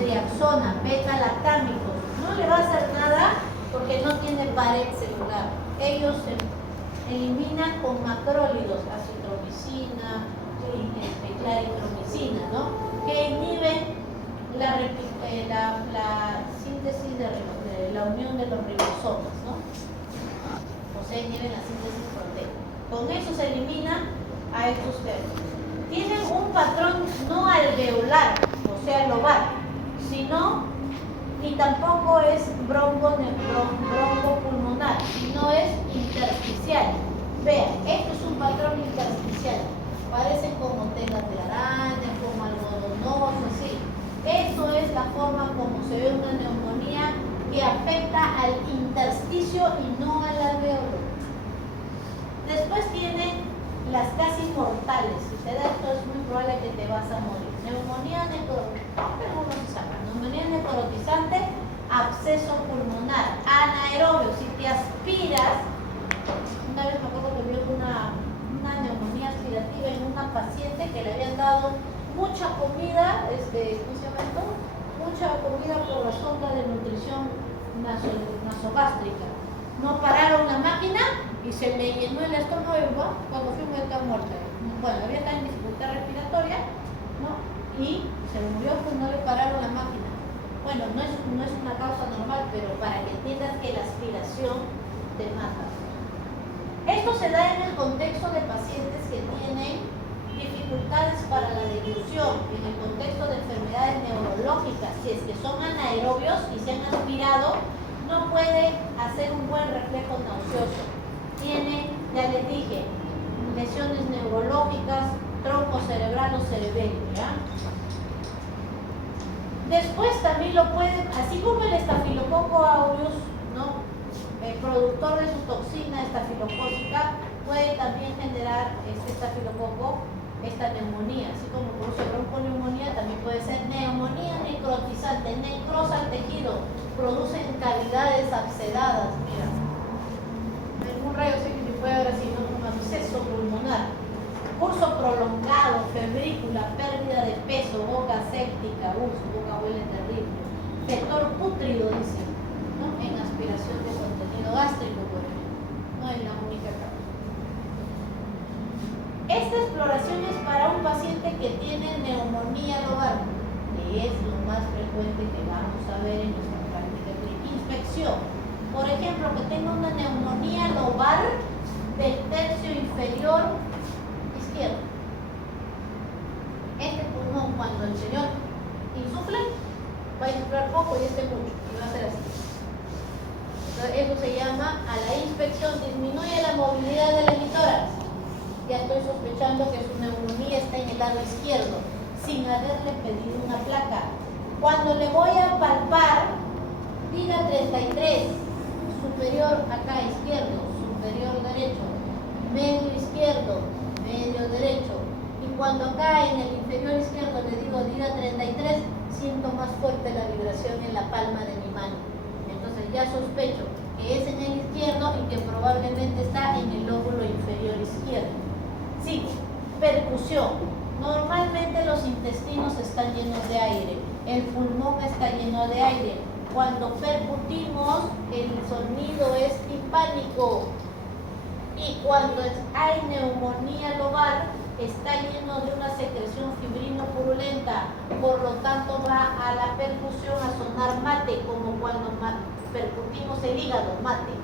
triaxona, beta-lactámicos. No le va a hacer nada porque no tiene pared celular. Ellos se eliminan con macrólidos, acitromicina, claritromicina, ¿no? Que inhiben la síntesis de la unión de los ribosomas, ¿no? O sea, inhiben la síntesis proteica. Con eso se elimina a estos términos. Tienen un patrón no alveolar, o sea, lobar, sino, y tampoco es broncopulmonar, sino es intersticial. Vean, esto es un patrón intersticial. Parecen como telas de araña, como algodonoso, así. Eso es la forma como se ve una neumonía que afecta al intersticio y no al alveolo. Después tiene las casi mortales. Si te da esto es muy probable que te vas a morir. Neumonía necrotizante, absceso pulmonar, anaerobio. Si te aspiras, una vez me acuerdo que vi una neumonía aspirativa en una paciente que le habían dado mucha comida, ¿cómo se llama esto? Mucha comida por la sonda de nutrición nasogástrica. No pararon la máquina y se le llenó el estómago cuando fue muerta. Bueno, había estado en dificultad respiratoria, ¿no? Y se murió pues no le pararon la máquina. Bueno, no es una causa normal, pero para que entiendas que la aspiración te mata. Esto se da en el contexto de pacientes que tienen dificultades para la deglución, en el contexto de enfermedades neurológicas. Si es que son anaerobios y se han aspirado, no puede hacer un buen reflejo nauseoso. Tiene, ya les dije, lesiones neurológicas, tronco cerebral o cerebelo, ¿ya? Después también lo puede, así como el estafilococo aureus, ¿no? El productor de su toxina estafilocócica puede también generar este estafilococo, esta neumonía, así como produce bronconeumonía, también puede ser neumonía necrotizante, necrosa al tejido, producen cavidades abscedadas, mira, en un rayo sí que se puede ver así, ¿no? Un absceso pulmonar, curso prolongado, febrícula, pérdida de peso, boca séptica, su boca huele terrible, fetor pútrido, dice, ¿no? En aspiración de contenido gástrico, por ejemplo, no es la única causa. Esta exploración es para un paciente que tiene neumonía lobar, que es lo más frecuente que vamos a ver en nuestra práctica clínica. Inspección, por ejemplo, que tenga una neumonía lobar del tercio inferior izquierdo. Este pulmón, cuando el señor insufle, va a insuflar poco y mucho, y va a ser así. Entonces, eso se llama, a la inspección, disminuye la movilidad del hemitórax. Ya estoy sospechando que su neumonía está en el lado izquierdo, sin haberle pedido una placa. Cuando le voy a palpar, diga 33, superior acá izquierdo, superior derecho, medio izquierdo, medio derecho. Y cuando acá en el inferior izquierdo le digo, diga 33, siento más fuerte la vibración en la palma de mi mano. Entonces ya sospecho que es en el izquierdo y que probablemente está en el lóbulo inferior izquierdo. Sí, percusión. Normalmente los intestinos están llenos de aire, el pulmón está lleno de aire. Cuando percutimos, el sonido es timpánico. Y cuando hay neumonía lobar, está lleno de una secreción fibrino-purulenta. Por lo tanto, va a la percusión a sonar mate, como cuando percutimos el hígado, mate.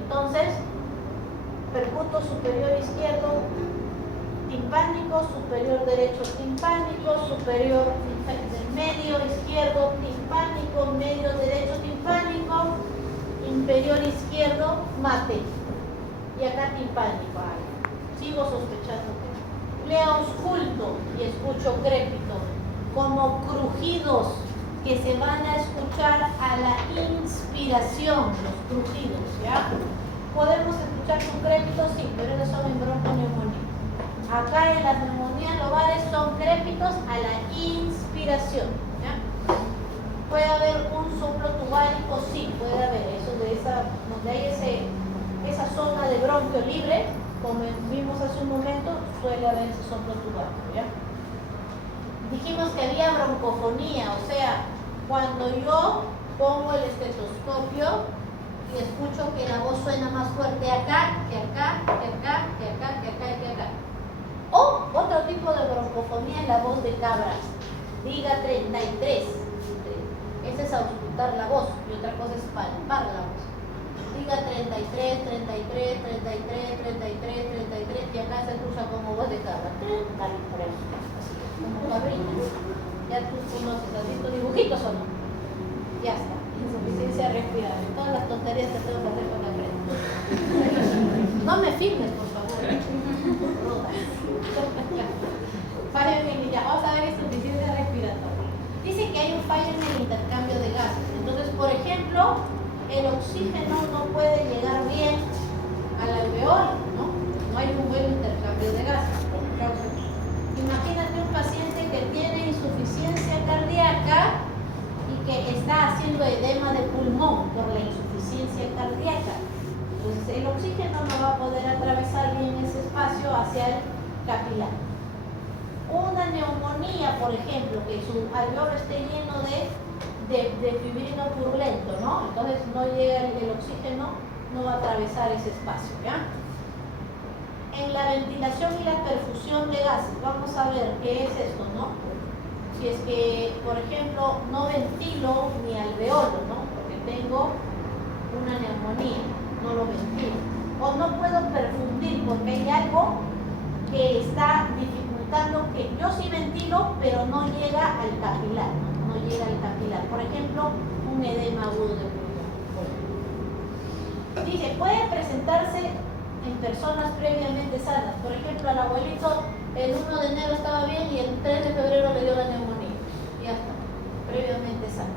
Entonces, percuto superior izquierdo, timpánico, superior derecho, timpánico, superior medio izquierdo, timpánico, medio derecho, timpánico, inferior izquierdo, mate. Y acá timpánico. Ay, sigo sospechando que le ausculto y escucho crépito, como crujidos que se van a escuchar a la inspiración, los crujidos, ¿ya? Podemos escuchar un crépito, sí, pero esos son en bronconeumonía. Acá en las neumonías lobares son crépitos a la inspiración, ¿ya? ¿Puede haber un soplo tubárico? Sí, puede haber. Eso de donde hay esa zona de bronquio libre, como vimos hace un momento, suele haber ese soplo tubárico, ¿ya? Dijimos que había broncofonía, o sea, cuando yo pongo el estetoscopio y escucho que la voz suena más fuerte acá, que acá, que acá, que acá, que acá y que acá. O otro tipo de broncofonía es la voz de cabra. Diga 33. Ese es auscultar la voz y otra cosa es palpar la voz. Diga 33, 33, 33, 33, 33 y acá se cruza como voz de cabra. Así, como cabrita. Ya tú conoces, ¿has visto dibujitos o no? Ya está, insuficiencia respiratoria. Todas las tonterías que tengo que hacer con la frente. No me filmes, por favor. Fallo en el, ya, vamos a ver insuficiencia respiratoria. Dice que hay un fallo en el intercambio de gases. Entonces, por ejemplo, el oxígeno no puede llegar bien al alveolo, ¿no? No hay un buen intercambio de gases. Imagínate un paciente que tiene insuficiencia cardíaca y que está haciendo edema de pulmón por la insuficiencia cardíaca. Entonces el oxígeno no va a poder atravesar bien ese espacio hacia el capilar. Una neumonía, por ejemplo, que su alveolo esté lleno de fibrino purulento, ¿no? Entonces no llega el oxígeno, no va a atravesar ese espacio, ¿ya? En la ventilación y la perfusión de gases, vamos a ver qué es esto, ¿no? Si es que, por ejemplo, no ventilo mi alveolo, ¿no? Porque tengo una neumonía, no lo ventilo. O no puedo perfundir porque hay algo que está dificultando que yo sí ventilo, pero no llega al capilar, ¿no? No llega al capilar. Por ejemplo, un edema agudo de pulmón. Dice, puede presentarse en personas previamente sanas. Por ejemplo, al abuelito el 1 de enero estaba bien y el 3 de febrero le dio la neumonía. Ya está, previamente sano.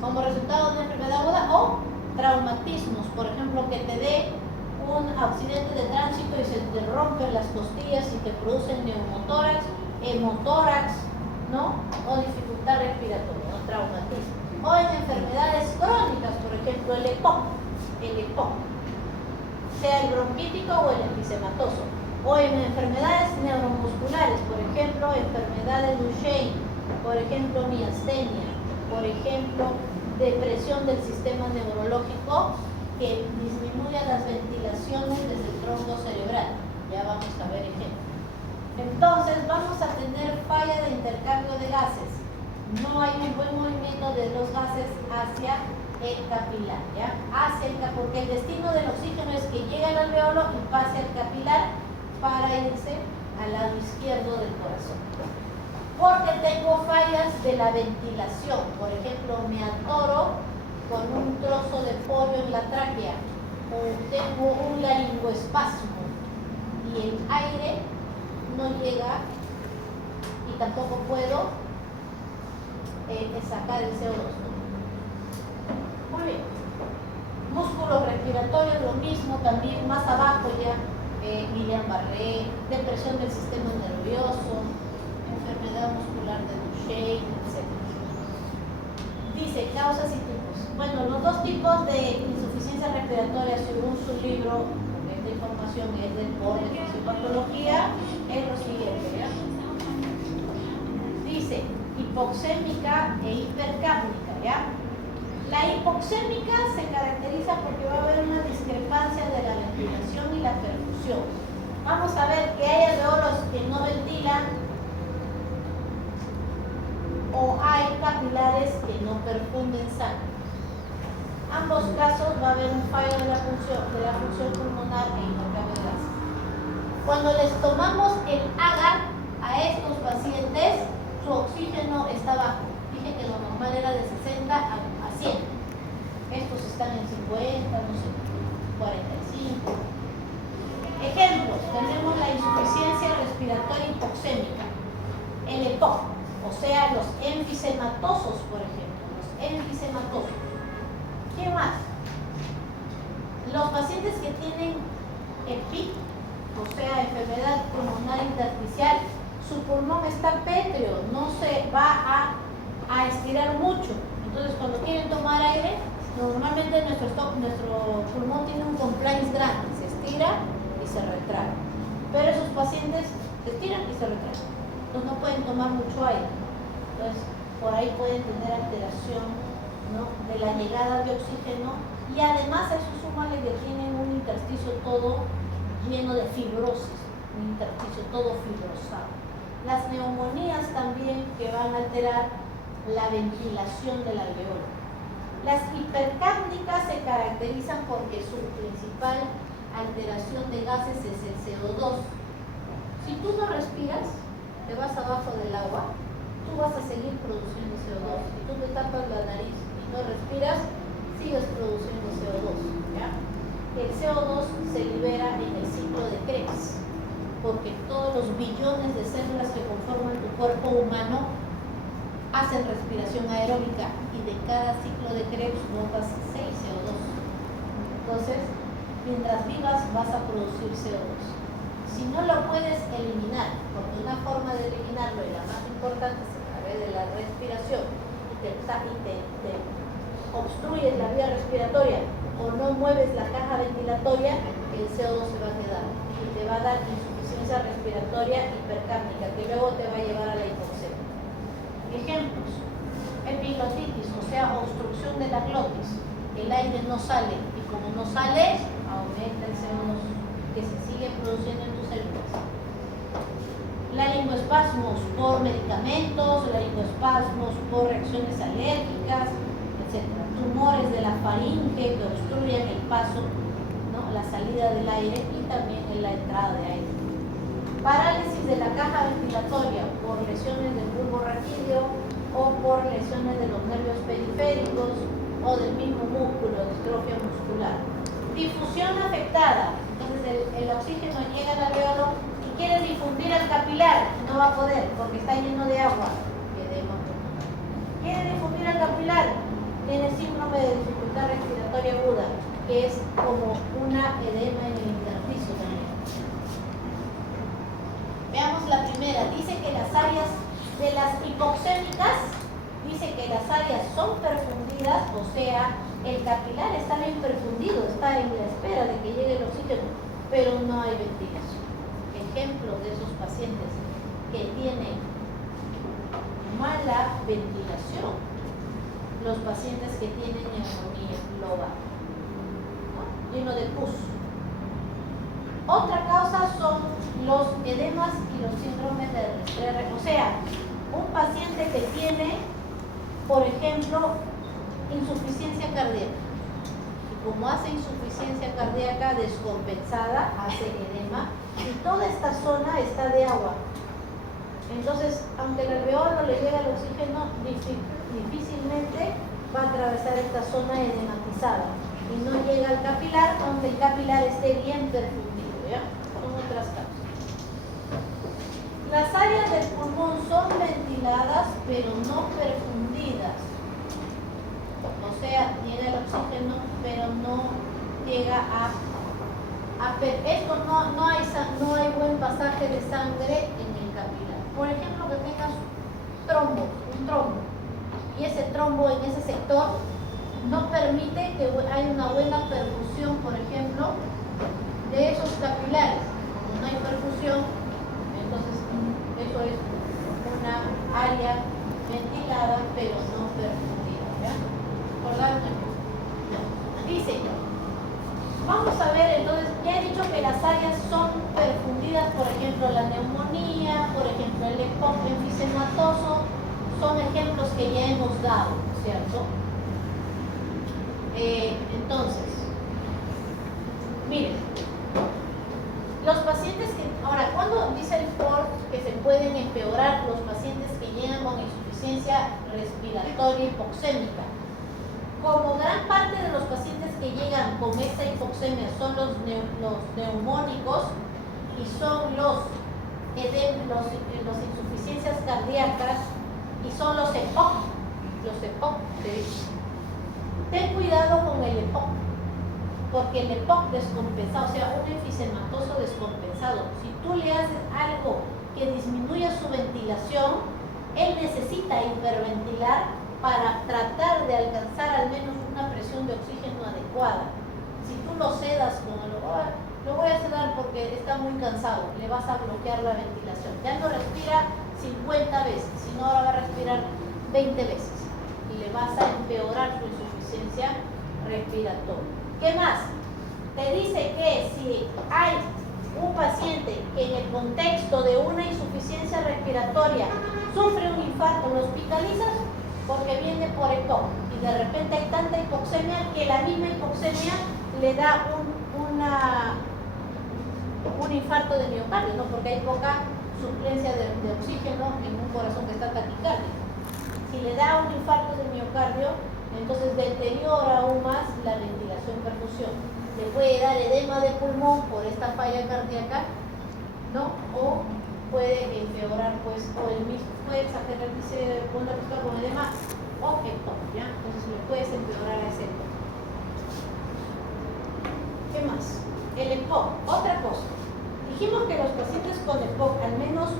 Como resultado de una enfermedad aguda o traumatismos, por ejemplo, que te dé un accidente de tránsito y se te rompen las costillas y te producen neumotórax, hemotórax, ¿no? O dificultad respiratoria, o traumatismo. O en enfermedades crónicas, por ejemplo, el EPOC, sea el bronquítico o el emfisema-toso, o en enfermedades neuromusculares, por ejemplo, enfermedad de Duchenne, por ejemplo, miastenia, por ejemplo, depresión del sistema neurológico que disminuye las ventilaciones desde el tronco cerebral. Ya vamos a ver ejemplos. Entonces, vamos a tener falla de intercambio de gases. No hay un buen movimiento de los gases hacia el capilar, ¿ya? Porque el destino del oxígeno es que llegue al alveolo y pase al capilar para irse al lado izquierdo del corazón. Porque tengo fallas de la ventilación. Por ejemplo, me atoro con un trozo de pollo en la tráquea o tengo un laringoespasmo y el aire no llega y tampoco puedo sacar el CO2. Muy bien. Músculos respiratorios, lo mismo, también más abajo ya, Guillain-Barré, depresión del sistema nervioso, enfermedad muscular de Duchenne, etc. Dice, causas y tipos. Bueno, los dos tipos de insuficiencia respiratoria, según su libro, esta información es del Borde de Fisiopatología, es lo siguiente, ¿ya? Dice, hipoxémica e hipercápnica, ¿ya? La hipoxémica se caracteriza porque va a haber una discrepancia de la ventilación y la perfusión. Vamos a ver que hay alveolos que no ventilan o hay capilares que no perfunden sangre. Ambos casos va a haber un fallo de la función pulmonar e intercambio de gases. Cuando les tomamos el agar a estos pacientes, su oxígeno está bajo. Dije que lo normal era de 60 a 100. Estos están en 50, no sé, 45. Ejemplos, tenemos la insuficiencia respiratoria hipoxémica, el EPOC, o sea, los enfisematosos, por ejemplo, los enfisematosos. ¿Qué más? Los pacientes que tienen EPIC, o sea, enfermedad pulmonar intersticial, su pulmón está pétreo, no se va a estirar mucho. Entonces, cuando quieren tomar aire, normalmente nuestro pulmón tiene un compliance grande, se estira y se retrae. Pero esos pacientes se estiran y se retraen. Entonces, no pueden tomar mucho aire. Entonces, por ahí pueden tener alteración, ¿no?, de la llegada de oxígeno, y además a eso súmale que tienen un intersticio todo lleno de fibrosis, un intersticio todo fibrosado. Las neumonías también, que van a alterar la ventilación del alveolo. Las hipercápnicas se caracterizan porque su principal alteración de gases es el CO2. Si tú no respiras, te vas abajo del agua, tú vas a seguir produciendo CO2. Si tú te tapas la nariz y no respiras, sigues produciendo CO2, ¿ya? El CO2 se libera en el ciclo de Krebs, porque todos los billones de células que conforman tu cuerpo humano hacen respiración aeróbica, y de cada ciclo de Krebs botas 6 CO2. Entonces, mientras vivas vas a producir CO2. Si no lo puedes eliminar, porque una forma de eliminarlo, y la más importante, es a través de la respiración, y te obstruyes la vía respiratoria o no mueves la caja ventilatoria, el CO2 se va a quedar y te va a dar insuficiencia respiratoria hipercápnica, que luego te va a llevar a la hipoxemia. Ejemplos: epiglotitis, o sea, obstrucción de la glotis. El aire no sale, y como no sale, aumenta el CO2 que se sigue produciendo en tus células. Laringoespasmos por medicamentos, laringoespasmos por reacciones alérgicas, etc. Tumores de la faringe que obstruyen el paso, ¿no?, la salida del aire, y también en la entrada de aire. Parálisis de la caja ventilatoria por lesiones del bulbo raquídeo o por lesiones de los nervios periféricos o del mismo músculo, distrofia muscular. Difusión afectada. Entonces el oxígeno llega al alveolo y quiere difundir al capilar, no va a poder porque está lleno de agua. Edema pulmonar. Quiere difundir al capilar, tiene síndrome de dificultad respiratoria aguda, que es como una edema en el intersticio también. Veamos la primera. Dice que las áreas de las hipoxémicas, dice que las áreas son perfundidas, o sea, el capilar está bien perfundido, está en la espera de que llegue el oxígeno, pero no hay ventilación. Ejemplo de esos pacientes que tienen mala ventilación: los pacientes que tienen neumonía global, ¿no?, lleno de pus. Otra causa son los edemas y los síndromes de Restrepo. O sea, un paciente que tiene, por ejemplo, insuficiencia cardíaca, y como hace insuficiencia cardíaca descompensada, hace edema, y toda esta zona está de agua. Entonces, aunque el alveolo le llega el oxígeno, difícilmente va a atravesar esta zona edematizada, y no llega al capilar, aunque el capilar esté bien perfundido, ¿ya? Son otras causas. Las áreas del pulmón son ventiladas, pero no perfundidas. O sea, llega el oxígeno, pero no llega esto no hay buen pasaje de sangre en el capilar. Por ejemplo, que tengas un trombo, y ese trombo en ese sector no permite que haya una buena perfusión, por ejemplo, de esos capilares. Como no hay perfusión, entonces eso es una área ventilada, pero no perfundida, ¿ya? Dice, vamos a ver entonces, ya he dicho que las áreas son perfundidas, por ejemplo la neumonía, por ejemplo el EPOC enfisematoso, son ejemplos que ya hemos dado, ¿cierto? Entonces, miren, los pacientes que, ahora, ¿cuándo dice el FORT que se pueden empeorar los pacientes que llegan con insuficiencia respiratoria hipoxémica? Como gran parte de los pacientes que llegan con esta hipoxemia son los neumónicos y son los insuficiencias cardíacas y son los EPOC, ten cuidado con el EPOC, porque el EPOC descompensado, o sea, un enfisematoso descompensado, si tú le haces algo que disminuya su ventilación, él necesita hiperventilar para tratar de alcanzar al menos una presión de oxígeno adecuada. Si tú lo sedas con lo voy a sedar porque está muy cansado, le vas a bloquear la ventilación. Ya no respira 50 veces, sino ahora va a respirar 20 veces y le vas a empeorar su insuficiencia respiratoria. ¿Qué más? Te dice que si hay un paciente que en el contexto de una insuficiencia respiratoria sufre un infarto, lo hospitalizas porque viene por EPOC y de repente hay tanta hipoxemia que la misma hipoxemia le da un infarto de miocardio, ¿no? Porque hay poca suplencia de oxígeno en un corazón que está taquicárdico. Si le da un infarto de miocardio, entonces deteriora aún más la ventilación-perfusión. Le puede dar edema de pulmón por esta falla cardíaca, ¿no? O puede empeorar, pues, o el mismo puede exagerar, dice, una persona con edema o EPOC, ¿ya? Entonces le puedes empeorar a ese EPOC. ¿Qué más? El EPOC, otra cosa. Dijimos que los pacientes con EPOC, al menos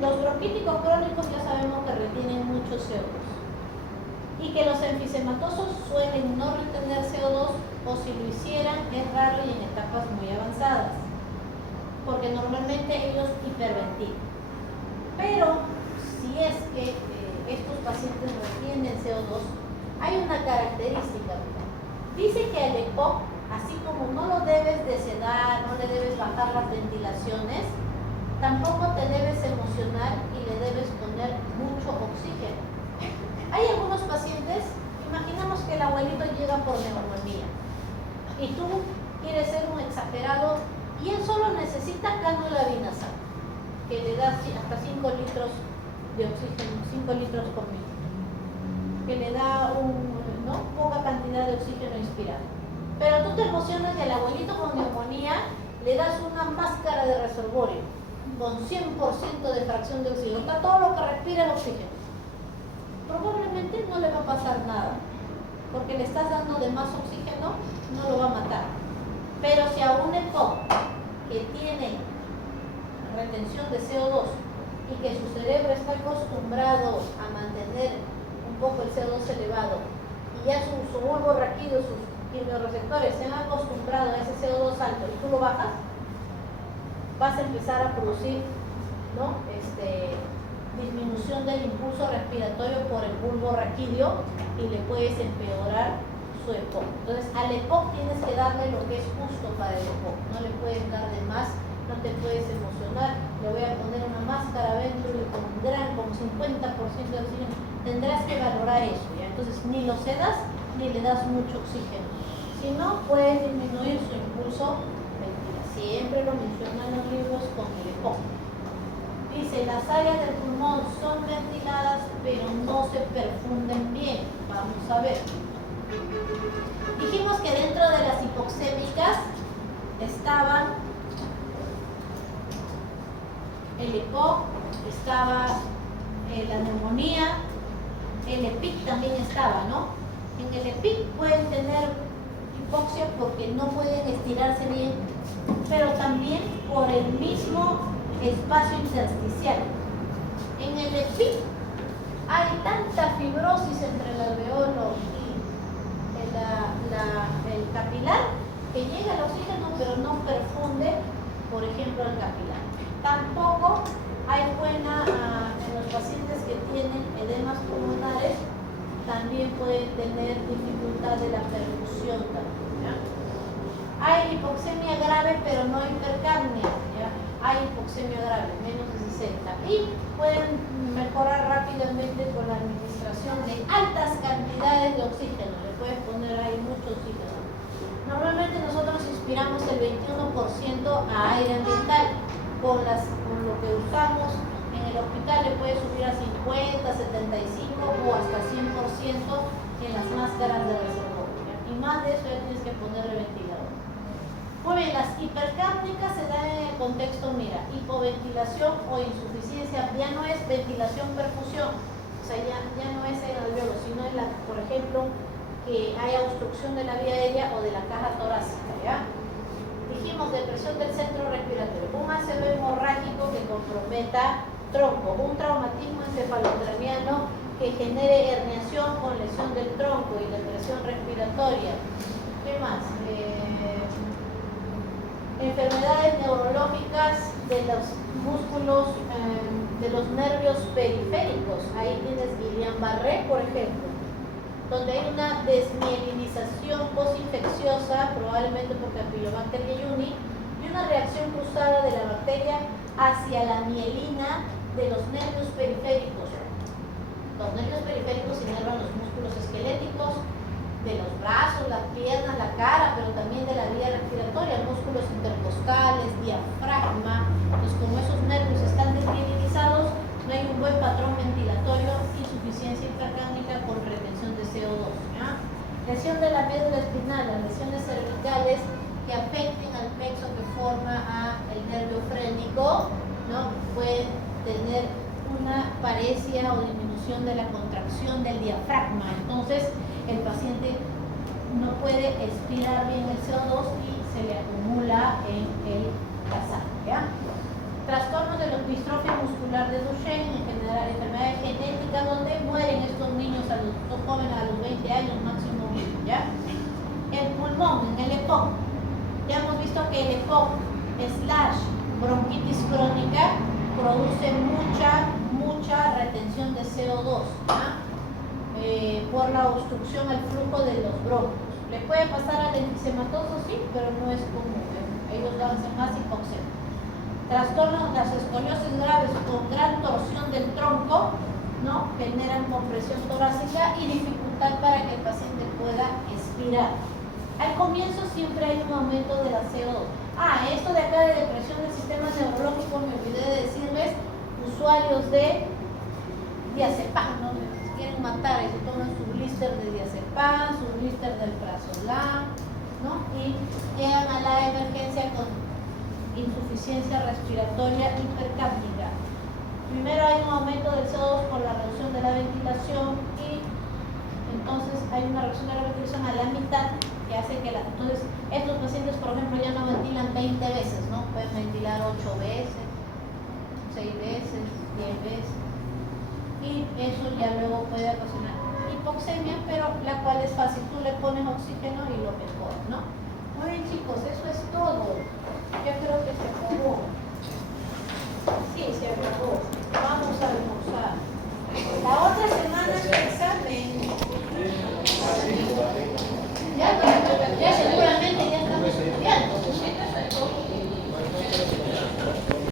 los bronquíticos crónicos ya sabemos que retienen mucho CO2 y que los enfisematosos suelen no retener CO2 o si lo hicieran es raro y en etapas muy avanzadas porque normalmente ellos hiperventilan. Pero si es que estos pacientes retienen CO2, hay una característica. Dice que el EPOC, así como no lo debes de sedar, no le debes bajar las ventilaciones, tampoco te debes emocionar y le debes poner mucho oxígeno. Hay algunos pacientes, imaginamos que el abuelito llega por neumonía y tú quieres ser un exagerado y él solo necesita cánula vinasal, que le da hasta 5 litros de oxígeno, 5 litros por minuto, que le da poca cantidad de oxígeno inspirado. Pero tú te emocionas y al abuelito con neumonía le das una máscara de reservorio con 100% de fracción de oxígeno, está todo lo que respira el oxígeno. Probablemente no le va a pasar nada, porque le estás dando de más oxígeno, no lo va a matar. Pero si a un EPOC que tiene retención de CO2 y que su cerebro está acostumbrado a mantener un poco el CO2 elevado y ya su bulbo raquídeo, sus quimiorreceptores se han acostumbrado a ese CO2 alto y tú lo bajas, vas a empezar a producir, ¿no? Disminución del impulso respiratorio por el bulbo raquídeo y le puedes empeorar su EPOC. Entonces al EPOC tienes que darle lo que es justo para el EPOC, no le puedes dar de más, no te puedes emocionar, le voy a poner una máscara Venturi con como 50% de oxígeno, tendrás que valorar eso, ¿ya? Entonces ni lo sedas ni le das mucho oxígeno, si no puedes disminuir su impulso ventilar. Siempre lo mencionan los libros con el EPOC. Dice, las áreas del pulmón son ventiladas, pero no se perfunden bien. Vamos a ver. Dijimos que dentro de las hipoxémicas estaban el EPOC, estaba la neumonía, el EPIC también estaba, ¿no? En el EPIC pueden tener hipoxia porque no pueden estirarse bien, pero también por el mismo espacio intersticial. En el EPIC hay tanta fibrosis entre el alveolo y el capilar que llega el oxígeno pero no perfunde, por ejemplo, el capilar. Tampoco hay buena, en los pacientes que tienen edemas pulmonares, también pueden tener dificultad de la perfusión también, ¿ya? Hay hipoxemia grave pero no hipercapnia, ¿ya? Hay hipoxemia grave, menos de 60, y pueden mejorar rápidamente con la administración de altas cantidades de oxígeno. Le puedes poner ahí mucho oxígeno. Normalmente nosotros inspiramos el 21% a aire ambiental. Con lo que usamos en el hospital le puede subir a 50, 75 o hasta 100% en las máscaras de reservorio, ¿ya? Y más de eso ya tienes que ponerle ventilador. Muy bien, las hipercápnicas se dan en el contexto, mira, hipoventilación o insuficiencia, ya no es ventilación-perfusión, o sea, ya no es el alveolo, sino en por ejemplo, que haya obstrucción de la vía aérea o de la caja torácica, ¿ya? Dijimos depresión del centro respiratorio, un ACV hemorrágico que comprometa tronco, un traumatismo encefalocraniano que genere herniación con lesión del tronco y depresión respiratoria. ¿Qué más? Enfermedades neurológicas de los músculos, de los nervios periféricos. Ahí tienes Guillain-Barré, por ejemplo, donde hay una desmielinización postinfecciosa, probablemente por Campylobacter jejuni, y una reacción cruzada de la bacteria hacia la mielina de los nervios periféricos. Los nervios periféricos inervan los músculos esqueléticos de los brazos, las piernas, la cara, pero también de la vía respiratoria, músculos intercostales, diafragma. Entonces, como esos nervios están desmielinizados, no hay un buen patrón ventilatorio, insuficiencia intracránea con retención de CO2. ¿Ya? Lesión de la médula espinal, las lesiones cervicales que afecten al plexo que forma el nervio frénico, ¿no? Pueden tener una paresia o disminución de la contracción del diafragma. Entonces, el paciente no puede expirar bien el CO2 y se le acumula en la sangre. ¿Ya? Trastornos de la distrofia muscular de Duchenne, en general enfermedades genéticas donde mueren estos niños, estos jóvenes a los 20 años máximo. ¿Ya? El pulmón, en el EPOC, ya hemos visto que el EPOC / bronquitis crónica produce mucha retención de CO2. ¿Ya? Por la obstrucción al flujo de los bronquios. Le puede pasar al enfisемatoso, sí, pero no es común. Ellos van a ser más hipoxemia. Trastornos, las escoliosis graves con gran torsión del tronco, ¿no? Generan compresión torácica y dificultad para que el paciente pueda expirar. Al comienzo siempre hay un aumento de la CO2. Esto de acá de depresión del sistema neurológico, me olvidé de decirles, usuarios de diazepam, ¿no? Quieren matar y se toman su blister de diazepam, su blister del prazolam, ¿no? Y llegan a la emergencia con insuficiencia respiratoria hipercápnica. Primero hay un aumento del CO2 por la reducción de la ventilación y entonces hay una reducción de la ventilación a la mitad que hace que entonces estos pacientes, por ejemplo, ya no ventilan 20 veces, ¿no? Pueden ventilar 8 veces, 6 veces, 10 veces. Y eso ya luego puede ocasionar hipoxemia, pero la cual es fácil, tú le pones oxígeno y lo mejor, ¿no? Muy bien, chicos, eso es todo.